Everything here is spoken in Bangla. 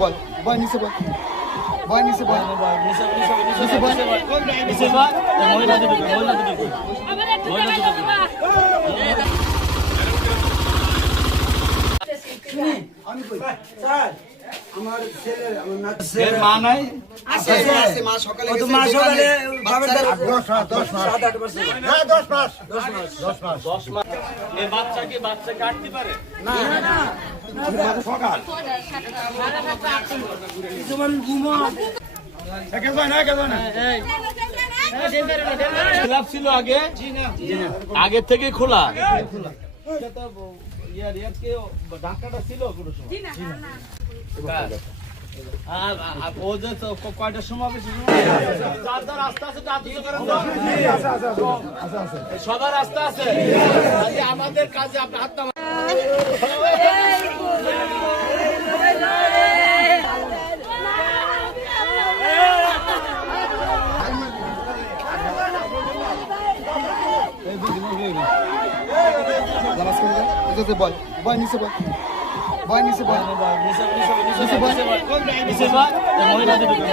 বল বল নিচে বল বল নিচে বল নিচে বল নিচে বল মহিলা দুটো আমি কই স্যার আমার ছেলের আমার এর মা নাই আছে আছে মা সকালে গেছে মা সকালে বাবার 10 মাস 7-8 বছর হ্যাঁ 10 মাস 10 মাস এই বাচ্চা কাটতে পারে না না সকাল তোমার ঘুমো কে যায় না ক্লাব ছিল আগে আগে থেকে খোলা এটা তো ইয়ার কে ঢাকাটা ছিল কোনো সময় জি না আর ও যে কয়টার সময় বেশি যার রাস্তা আছে তার দিকে করেন তো আছে সবার রাস্তা আছে আমাদের কাজে আপনি হাত না বল বল নিচে বল বল নিচে বল নিচে বল মহিলা দুটো